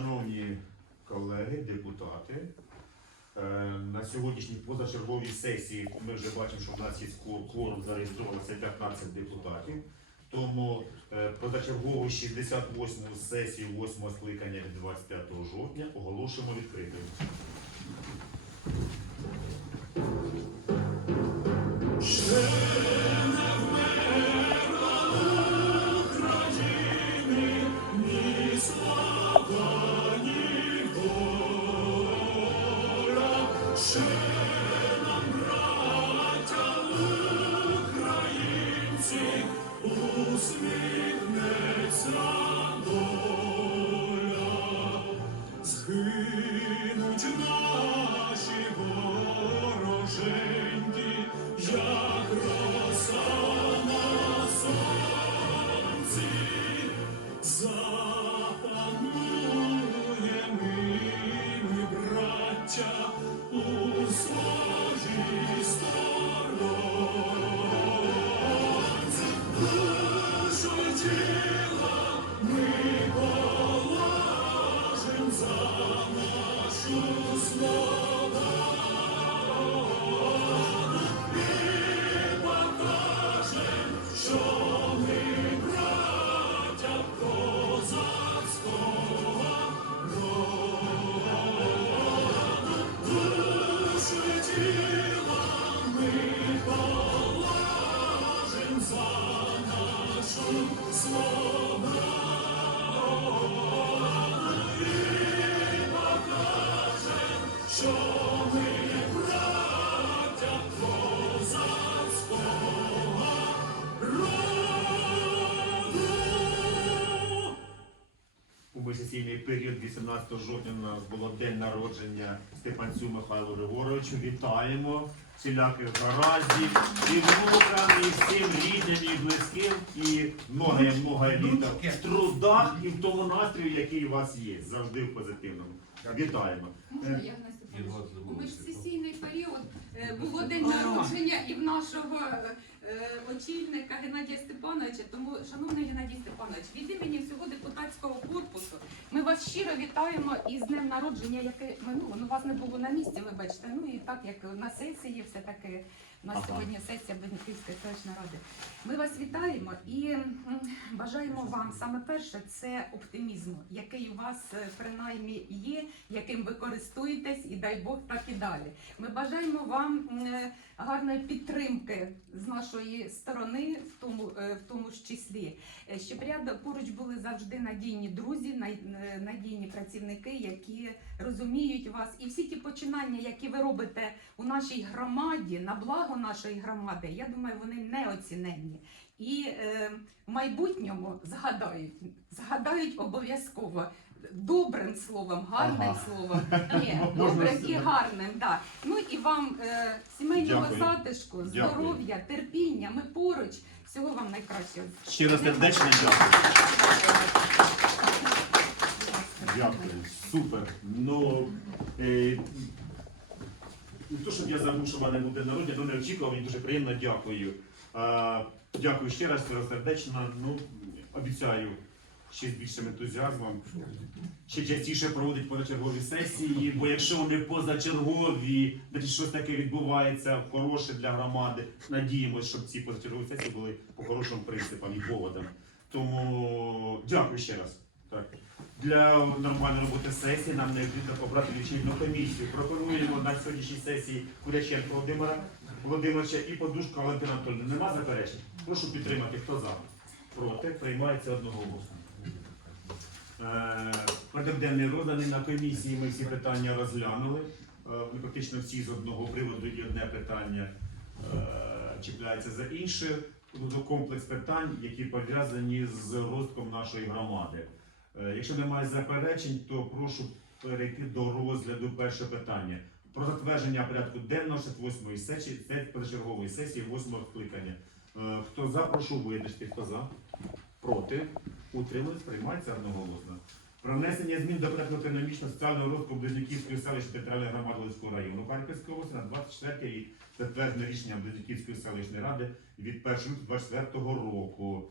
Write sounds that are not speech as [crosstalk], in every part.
Шановні колеги, депутати, е, на сьогоднішній позачерговій сесії ми вже бачимо, що в нас є кво- кворум зареєструвалося 15 депутатів. Тому е, позачергову 68-му сесію 8-го скликання від 25 жовтня оголошуємо відкритою. Період 18 жовтня у нас було день народження Степанцю Михайлу Григоровичу. Вітаємо всіляких гараздів і внукам, і всім рідним, і близьким, і многое многое літа в трудах і в тому настрою, який у вас є, завжди в позитивному. Вітаємо. Можна Е, я Павловна? У міжсесійний період е, було день народження і в нашого очільника Геннадія Степановича. Тому, шановний Геннадій Степанович, від імені всього депутатського корпусу ми вас щиро вітаємо із днем народження, яке минуло. Ну вас не було на місці, вибачте. Ну і так як на сесії, все таки у нас Ага. сьогодні сесія Бенківської селищної ради. Ми вас вітаємо і бажаємо вам саме перше це оптимізму, який у вас е, принаймні є, яким ви користуєтесь, і дай Бог так і далі. Ми бажаємо вам е, гарної підтримки з нашої сторони, в тому, е, в тому ж числі, щоб рядом поруч були завжди надійні друзі, надійні працівники, які розуміють вас, і всі ті починання, які ви робите у нашій громаді, на благо нашої громади, я думаю, вони неоціненні. І е, в майбутньому згадають, згадають обов'язково. Добрим словом, гарним Ага. словом, ні, [laughs] добрим і гарним. Да. Ну і вам е, сімейного Дякую. затишку, Дякую. здоров'я, терпіння. Ми поруч. Всього вам найкращого. Щиро сердечно дякую. Дякую, супер. Ну, е, не то, щоб я забув, що в мене буде народження, то не очікував, мені дуже приємно дякую. А, дякую ще раз, сердечно. Ну, обіцяю ще з більшим ентузіазмом. Ще частіше проводить позачергові сесії, бо якщо вони позачергові, значить щось таке відбувається хороше для громади. Надіємося, щоб ці позачергові сесії були по хорошим принципам і поводам. Тому дякую ще раз. Так. Для нормальної роботи сесії нам необхідно побрати лічильну комісію. Пропонуємо на сьогоднішній сесії Куряченко Володимира Володимировича і подушка Валентина Анатольовна. Нема заперечень? Прошу підтримати. Хто за? Проти? Приймається одноголосно. Е, Порядок денний розданий на комісії. Ми всі питання розглянули. Е, Ми практично всі з одного приводу і одне питання е, чіпляється за інше. Тобто комплекс питань, які пов'язані з розвитком нашої громади. Е, Якщо немає заперечень, то прошу перейти до розгляду перше питання. Про затвердження порядку денного 68-ї сесії, це позачергової сесії 8-го скликання. Е, Хто за, прошу визначити. Хто за? Проти? Утримались, приймається одноголосно. Про внесення змін до порядку економічного соціального розвитку Близнюківської селищної територіальної громади Луцького району Харківської області на 24 рік затверджено рішення Близнюківської селищної ради від 1 лютого 24 року.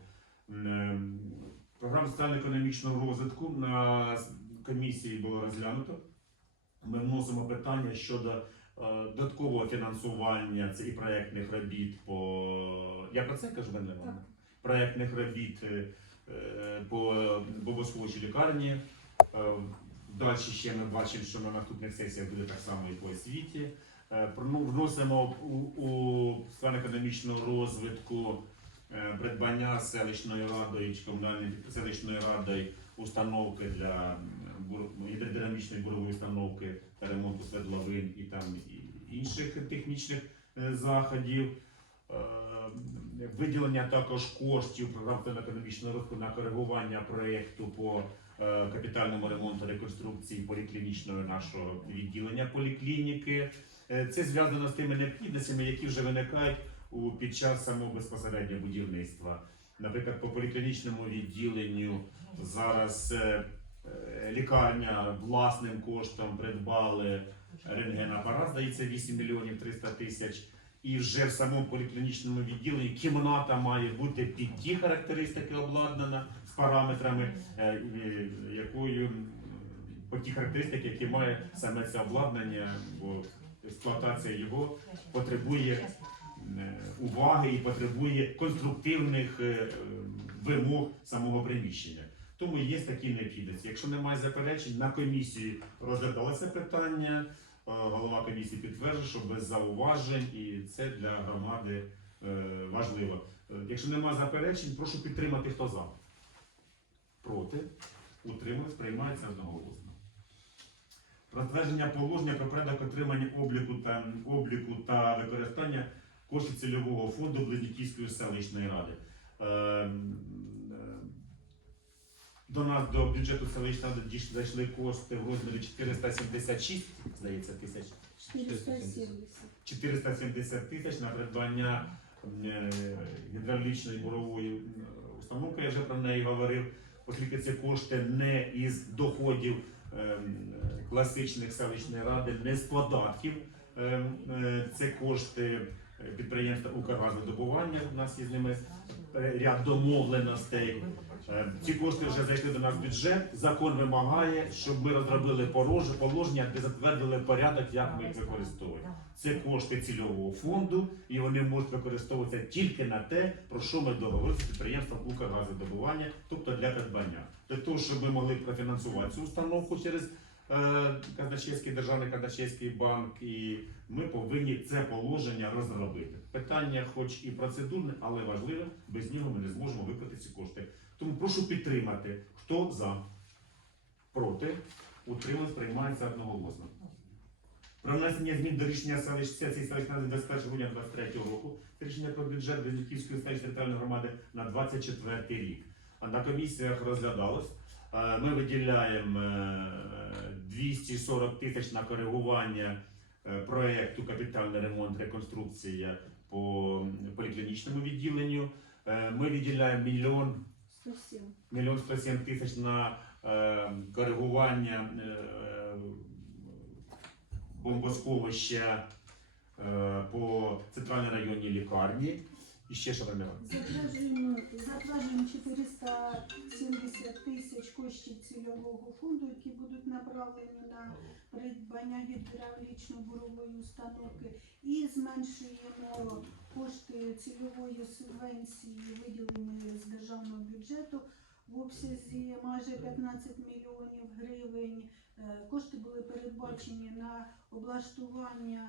Програма соціально-економічного розвитку на комісії було розглянуто. Ми вносимо питання щодо е, додаткового фінансування це і проєктних робіт по. Я про це кажу, Івановна? Проєктних робіт е, по бобосховичій лікарні. Е, Далі ще ми бачимо, що на наступних сесіях буде так само і по освіті. Ну, Вносимо у, у план економічного розвитку придбання селищною радою чи комунальною селищною радою установки для гідродинамічної бурової установки та ремонту свердловин і там і інших технічних е, заходів. Е, Виділення також коштів програм економічного розвитку на коригування проєкту по е, капітальному ремонту реконструкції поліклінічного нашого відділення поліклініки. Е, Це зв'язано з тими необхідностями, які вже виникають у під час самого безпосереднього будівництва. Наприклад, по поліклінічному відділенню зараз е, е, лікарня власним коштом придбали рентгенапарат, здається, 8 мільйонів 300 тисяч. І вже в самому поліклінічному відділенні кімната має бути під ті характеристики обладнана з параметрами, е, якою по ті характеристики, які має саме це обладнання, бо експлуатація його потребує уваги і потребує конструктивних е, е, вимог самого приміщення. Тому є такі необхідності. Якщо немає заперечень, на комісії розглядалося питання. е, Голова комісії підтверджує, що без зауважень, і це для громади е, важливо. Е, Якщо немає заперечень, прошу підтримати, хто за. Проти. Утримались, приймається одноголосно. Затвердження положення про порядок отримання обліку та обліку та використання коштів цільового фонду Близнюківської селищної ради. Ем, е, До нас до бюджету селищної ради зайшли кошти в розмірі 476, здається, тисяч 470. 470 тисяч на придбання е, гідравлічної бурової установки. Я вже про неї говорив, оскільки це кошти не із доходів е, е, класичних селищної ради, не з податків. Е, Це кошти підприємства Укргазвидобування. У нас є з ними е, ряд домовленостей. Е, Ці кошти вже зайшли до нас в бюджет. Закон вимагає, щоб ми розробили положення, де затвердили порядок, як ми їх використовуємо. Це кошти цільового фонду, і вони можуть використовуватися тільки на те, про що ми договорилися з підприємством Укргазвидобування, тобто для придбання. Для того, щоб ми могли профінансувати цю установку через Казначейський державний казначейський банк, і ми повинні це положення розробити. Питання, хоч і процедурне, але важливе, без нього ми не зможемо виконати ці кошти. Тому прошу підтримати. Хто за? Проти? Утримались, приймається одноголосно. Про внесення змін до рішення сесії селищної 21 грудня 2023 року. Рішення про бюджет Близнюківської селищної територіальної громади на 24 рік. А на комісіях розглядалось. Е, Ми виділяємо е, 240 тисяч на коригування е, проекту капітальний ремонт, реконструкція по поліклінічному відділенню. Е, Ми виділяємо мільйон 107. мільйон 107 тисяч на е, коригування бомбосховища по центральній районній лікарні. І ще що там Затверджуємо, затверджуємо 470 тисяч коштів цільового фонду, які будуть направлені на придбання гідравлічно-бурової установки, і зменшуємо кошти цільової субвенції, виділені з державного бюджету в обсязі майже 15 мільйонів гривень. Е, Кошти були передбачені на облаштування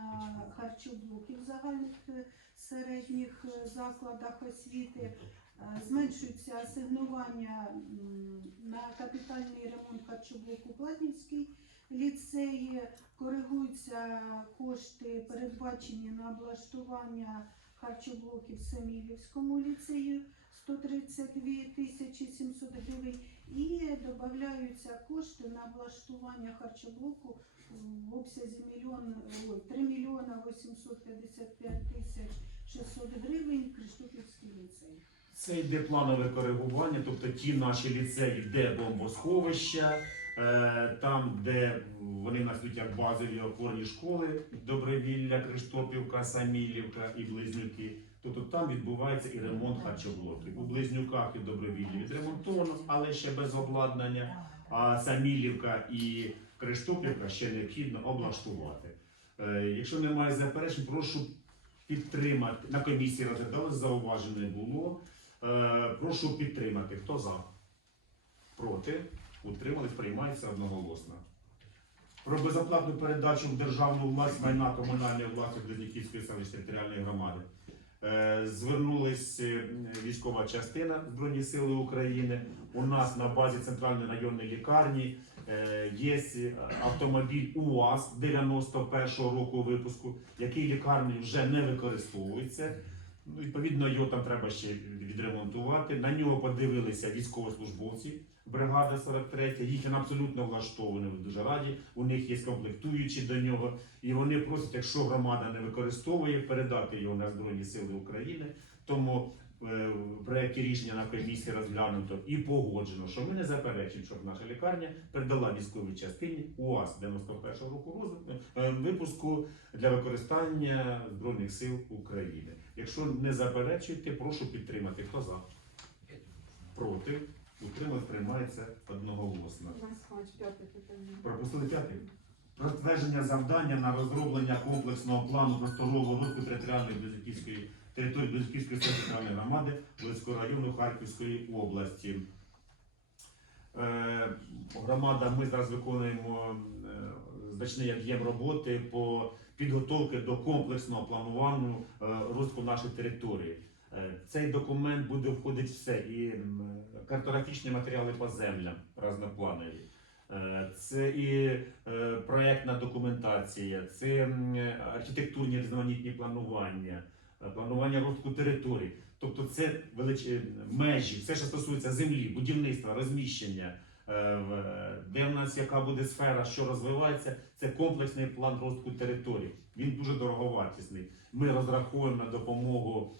харчоблоків загальних е, середніх е, закладах освіти. Зменшується асигнування на капітальний ремонт харчоблоку Платнівський ліцеї, коригуються кошти, передбачені на облаштування харчоблоків в Семілівському ліцею 132 тисячі 700 гривень і додаються кошти на облаштування харчоблоку в обсязі мільйон, ой, 3 мільйона 855 тисяч 600 гривень Криштопівський ліцей. Це йде планове коригування, тобто ті наші ліцеї, де бомбосховища, там, де вони нас як базові опорні школи, Добровілля, Криштопівка, Самілівка і Близнюки. Тобто там відбувається і ремонт харчоблоків. У Близнюках і Добровіллі відремонтовано, але ще без обладнання. а Самілівка і Криштопівка ще необхідно облаштувати. Е, Якщо немає заперечень, прошу підтримати. На комісії розглядали, зауважень було. Е, Прошу підтримати. Хто за? Проти? Утримались, приймається одноголосно. Про безоплатну передачу в державну власть майна комунальної власності Близнюківської селищної територіальної громади. Е, е, військова частина Збройні Сили України. У нас на базі центральної районної лікарні е, є автомобіль УАЗ 91-го року випуску, який лікарні вже не використовується. Ну, Відповідно, його там треба ще відремонтувати. На нього подивилися військовослужбовці бригади 43, їх абсолютно влаштований, вони дуже раді. У них є комплектуючі до нього, і вони просять, якщо громада не використовує, передати його на Збройні Сили України. Тому е, в проєкті рішення на комісії розглянуто і погоджено, що ми не заперечуємо, щоб наша лікарня передала військовій частині УАЗ 91 року е, випуску для використання Збройних сил України. Якщо не заперечуєте, прошу підтримати. Хто за? Проти? Утримати приймається одноголосно. Пропустили п'ятий. Про затвердження завдання на розроблення комплексного плану просторового розвитку територіальної Близьківської території Близьківської територіальної громади Близького району Харківської області. Е, громада, ми зараз виконуємо е, значний об'єм роботи по підготовці до комплексного планування е, розвитку нашої території. Е, Цей документ буде входити все і картографічні матеріали по землям разнопланові. Е, Це і е, проектна документація, це архітектурні різноманітні планування, планування розвитку територій. Тобто це велич... межі, все, що стосується землі, будівництва, розміщення, де в нас яка буде сфера, що розвивається, це комплексний план розвитку територій. Він дуже дороговартісний. Ми розраховуємо на допомогу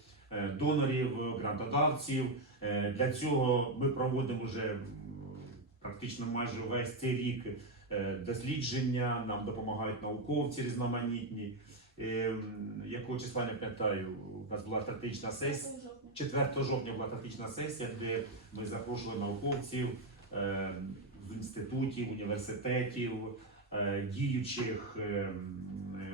донорів, грантодавців. Е, Для цього ми проводимо вже практично майже весь цей рік е, дослідження. Нам допомагають науковці різноманітні. Е, Якого числа не пам'ятаю, у нас була стратегічна сесія. 4 жовтня була стратегічна сесія, де ми запрошували науковців е, з інститутів, університетів, е, діючих е,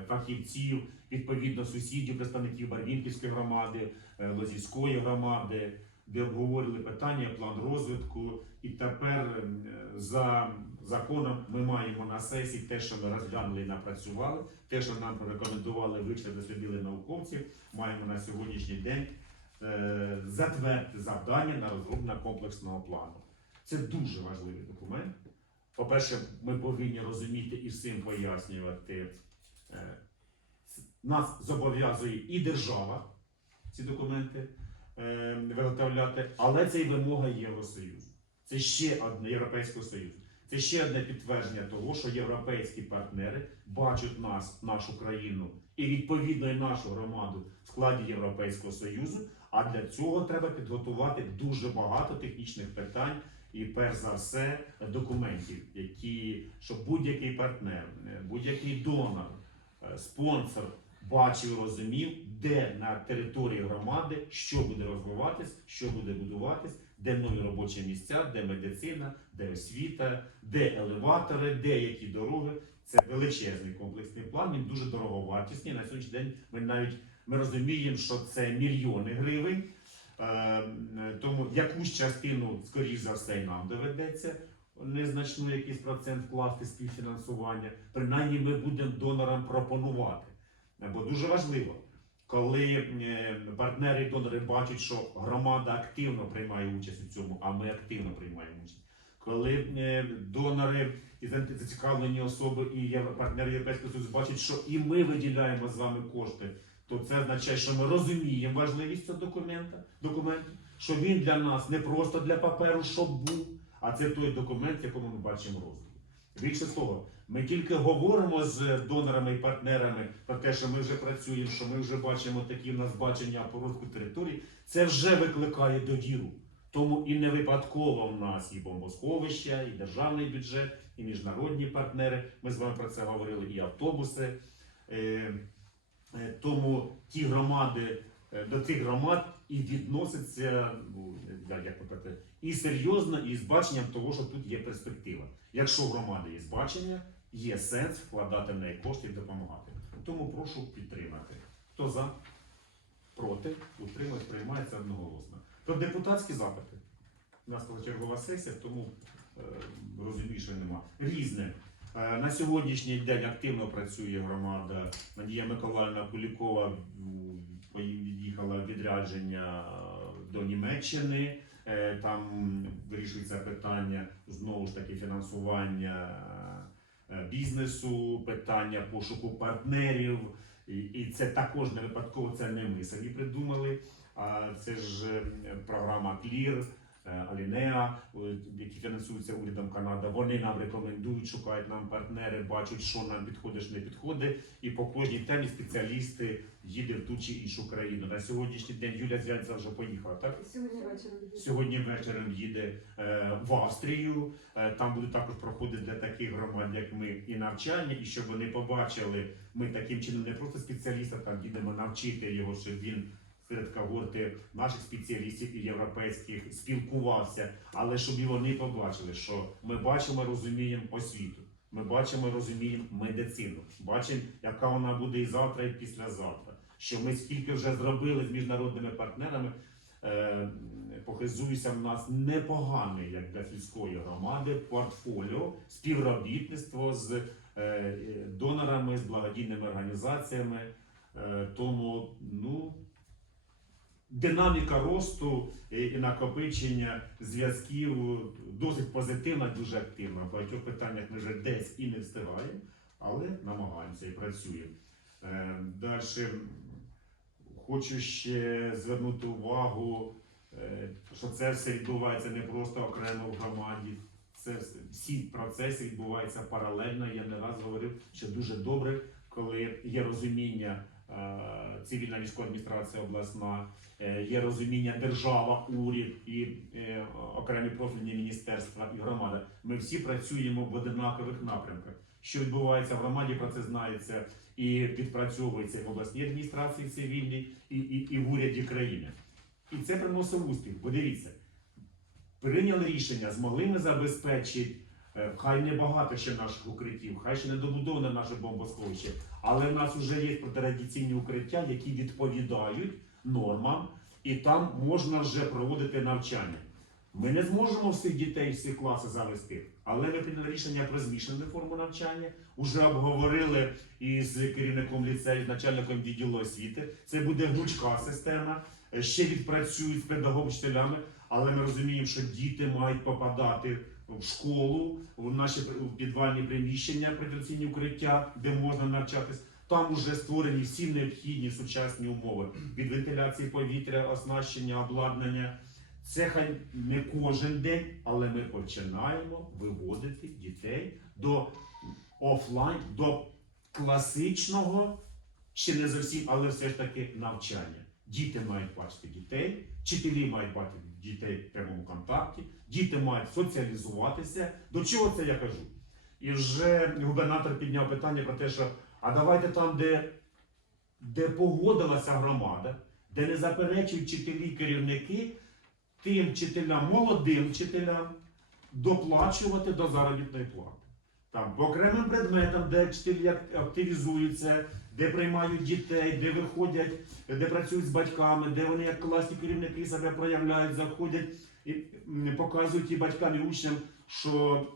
фахівців, відповідно сусідів, представників Барвінківської громади, е, Лозівської громади, де обговорили питання, план розвитку. І тепер е, за законом ми маємо на сесії те, що ми розглянули і напрацювали, те, що нам рекомендували, вийшли, дослідили науковці, маємо на сьогоднішній день е, затвердити завдання на розроблення комплексного плану. Це дуже важливий документ. По-перше, ми повинні розуміти і всім пояснювати. Нас зобов'язує і держава ці документи е, виготовляти, але це і вимога Євросоюзу. Це ще одне Європейського Союзу. Це ще одне підтвердження того, що європейські партнери бачать нас, нашу країну і відповідно і нашу громаду в складі Європейського Союзу. А для цього треба підготувати дуже багато технічних питань і перш за все документів, які щоб будь-який партнер, е, будь-який донор, спонсор бачив, розумів, де на території громади що буде розвиватись, що буде будуватись, де нові робочі місця, де медицина, де освіта, де елеватори, де які дороги. Це величезний комплексний план. Він дуже дороговартісний. На сьогоднішній день ми навіть ми розуміємо, що це мільйони гривень. Е, Тому якусь частину, скоріш за все, нам доведеться незначну якийсь процент вкласти співфінансування. Принаймні ми будемо донорам пропонувати. Бо дуже важливо, коли е, партнери і донори бачать, що громада активно приймає участь у цьому, а ми активно приймаємо участь. Коли е, донори і зацікавлені особи і партнери Європейського Союзу бачать, що і ми виділяємо з вами кошти, то це означає, що ми розуміємо важливість цього документа, документу, що він для нас не просто для паперу, щоб був, а це той документ, в якому ми бачимо розвиток. Більше того, ми тільки говоримо з донорами і партнерами про те, що ми вже працюємо, що ми вже бачимо такі в нас бачення по розвитку територій. Це вже викликає довіру. Тому і не випадково в нас і бомбосховища, і державний бюджет, і міжнародні партнери. Ми з вами про це говорили, і автобуси. Е, е, Тому ті громади, е, до тих громад і відноситься ну, як, сказати, і серйозно, і з баченням того, що тут є перспектива. Якщо в громади є бачення, є сенс вкладати в неї кошти і допомагати. Тому прошу підтримати. Хто за? Проти? Утримать, приймається одноголосно. Про депутатські запити. У нас чергова сесія, тому е, розумію, що нема. Різне. Е, На сьогоднішній день активно працює громада. Надія Миколаївна Кулікова м, поїхала відрядження до Німеччини. Е, Там вирішується питання знову ж таки фінансування е, бізнесу, питання пошуку партнерів. І, це також не випадково, це не ми самі придумали. А це ж е, програма е, Алінеа, е, які фінансуються урядом Канади. Вони нам рекомендують, шукають нам партнери, бачать, що нам підходить, що не підходить. І по кожній темі спеціалісти їде в ту чи іншу країну. На сьогоднішній день Юля Звянцева вже поїхала, так? Сьогодні вечором. Сьогодні вечором їде е, в Австрію. Е, там будуть також проходити для таких громад, як ми, і навчання, і щоб вони побачили, ми таким чином не просто спеціаліста там їдемо навчити його, щоб він серед когорти наших спеціалістів і європейських спілкувався, але щоб і вони побачили, що ми бачимо, розуміємо освіту. Ми бачимо, розуміємо медицину, бачимо, яка вона буде і завтра, і післязавтра. Що ми скільки вже зробили з міжнародними партнерами, е, похизуюся, в нас непоганий як для сільської громади портфоліо, співробітництво з е, е, донорами, з благодійними організаціями. Е, тому ну, динаміка росту і, накопичення зв'язків досить позитивна, дуже активна. В багатьох питаннях ми вже десь і не встигаємо, але намагаємося і працюємо. Е, Далі хочу ще звернути увагу, е, що це все відбувається не просто окремо в громаді. Це всі процеси відбуваються паралельно. Я не раз говорив, що дуже добре, коли є розуміння цивільна військова адміністрація обласна, е, є розуміння держава, уряд і е, окремі профільні міністерства і громада. Ми всі працюємо в одинакових напрямках. Що відбувається в громаді, про це знається і відпрацьовується в обласній адміністрації цивільній і, і, і в уряді країни. І це приносить успіх. Бо дивіться, прийняли рішення, змогли ми забезпечити. Е, Хай не багато ще наших укриттів, хай ще не добудоване наше бомбосховище, але в нас вже є протирадіційні укриття, які відповідають нормам, і там можна вже проводити навчання. Ми не зможемо всіх дітей, всі класи завести, але ми прийняли рішення про змішану форму навчання. Уже обговорили із керівником ліцею, начальником відділу освіти. Це буде гнучка система. е, Ще відпрацюють з педагогами, але ми розуміємо, що діти мають попадати в школу, в наші підвальні приміщення, предоційні укриття, де можна навчатись. Там вже створені всі необхідні сучасні умови від вентиляції повітря, оснащення, обладнання. Це хай не кожен день, але ми починаємо виводити дітей до офлайн, до класичного, ще не зовсім, але все ж таки навчання. Діти мають бачити дітей, вчителі мають бачити дітей в прямому контакті, діти мають соціалізуватися. До чого це я кажу? І вже губернатор підняв питання про те, що а давайте там, де, де погодилася громада, де не заперечують вчителі, керівники, тим вчителям, молодим вчителям доплачувати до заробітної плати. Там по окремим предметам, де вчителі активізуються, де приймають дітей, де виходять, де працюють з батьками, де вони як класні керівники себе проявляють, заходять і показують і батькам, і учням, що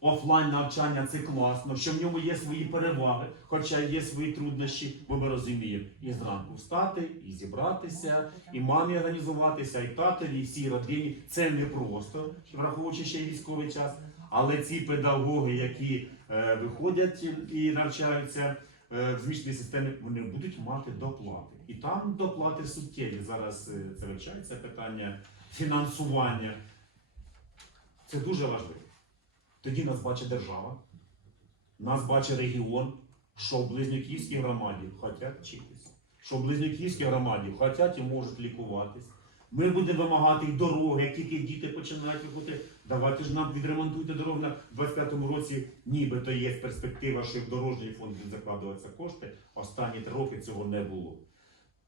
офлайн навчання це класно, що в ньому є свої переваги, хоча є свої труднощі, бо ми розуміємо, і зранку встати, і зібратися, і мамі організуватися, і татові, і всій родині. Це не просто, враховуючи ще й військовий час. Але ці педагоги, які е, виходять і навчаються в змішаній системі, вони будуть мати доплати. І там доплати суттєві. Зараз е, це вивчається питання фінансування. Це дуже важливо. Тоді нас бачить держава, нас бачить регіон, що в Близнюківській громаді хочуть вчитися, що в Близнюківській громаді хочуть і можуть лікуватись. Ми будемо вимагати дороги, як тільки діти починають виходити, давайте ж нам відремонтуйте дороги на 25-му році, нібито є перспектива, що в дорожній фонд будуть закладуватися кошти. Останні три роки цього не було.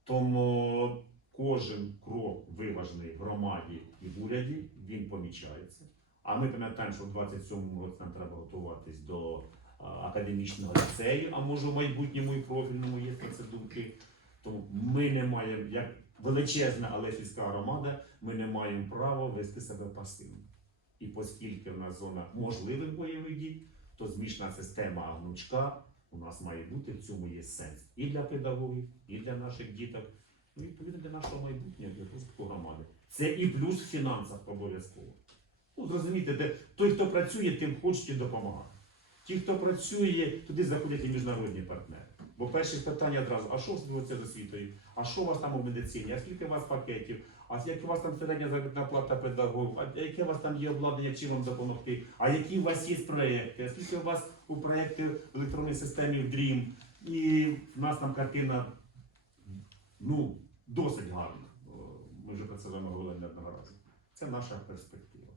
Тому кожен крок виважений в громаді і в уряді, він помічається. А ми пам'ятаємо, що в 27-му році нам треба готуватись до академічного ліцею, а може в майбутньому і профільному є про це думки. Тому ми не маємо, як величезна, але сільська громада, ми не маємо права вести себе пасивно. І оскільки в нас зона можливих бойових дій, то змішна система гнучка у нас має бути, в цьому є сенс і для педагогів, і для наших діток, ну і відповідно для нашого майбутнього, для розвитку громади. Це і плюс в фінансах обов'язково. Ну, зрозумійте, де той, хто працює, тим і допомагати. Ті, хто працює, туди заходять і міжнародні партнери. Бо перші питання одразу, а що це з освітою? А що у вас там у медицині? А скільки у вас пакетів? А як у вас там середня заробітна плата педагогів? А яке у вас там є обладнання, чим вам допомогти? А які у вас є проекти? А скільки у вас у проєкти в електронній системі DREAM? І в нас там картина ну, досить гарна. Ми вже про це вами говорили не одного разу. Це наша перспектива.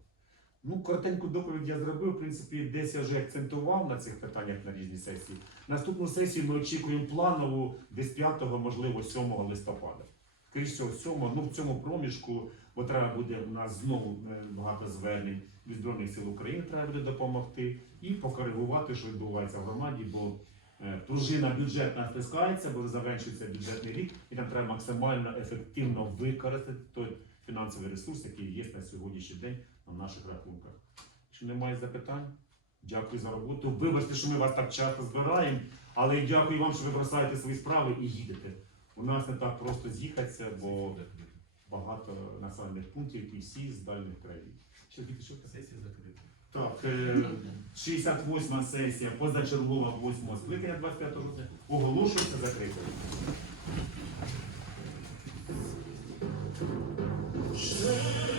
Ну, коротеньку доповідь я зробив. В принципі, десь я вже акцентував на цих питаннях на різні сесії. Наступну сесію ми очікуємо планову десь 5, можливо, 7 листопада. Скоріше всього, 7, ну в цьому проміжку, бо треба буде у нас знову е, багато звернень від Збройних сил України, треба буде допомогти і покоригувати, що відбувається в громаді, бо е, пружина бюджетна стискається, бо завершується бюджетний рік, і нам треба максимально ефективно використати той фінансовий ресурс, який є на сьогоднішній день на наших рахунках. Якщо немає запитань, дякую за роботу. Вибачте, що ми вас так часто збираємо, але дякую вам, що ви бросаєте свої справи і їдете. У нас не так просто з'їхатися, бо багато населених пунктів і всі з дальних країн. Що? Сесія закрита. Так, е, 68 сесія, позачергова 8 скликання 25 року оголошується закритою. Не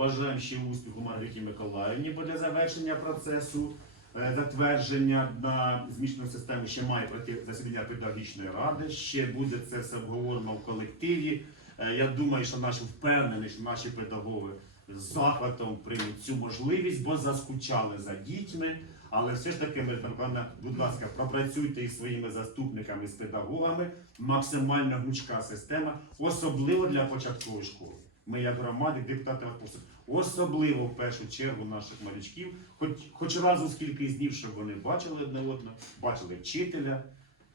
Побажаємо ще успіху Маргариті Миколаївні, бо для завершення процесу е, затвердження на змішану систему ще має пройти засідання педагогічної ради. Ще буде це все обговорено в колективі. Е, Я думаю, що наші впевнені, що наші педагоги з захватом приймуть цю можливість, бо заскучали за дітьми. Але все ж таки, Мирослава Миколаївна, будь ласка, пропрацюйте із своїми заступниками, з педагогами. Максимально гнучка система, особливо для початкової школи. Ми, як громади, депутати відпустимо. особливо в першу чергу наших малючків, хоч, хоч разу скільки днів, щоб вони бачили одне одного, бачили вчителя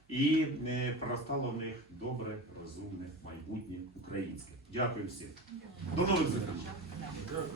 і е, проростало в них добре, розумне майбутнє українське. Дякую всім. До нових зустрічей.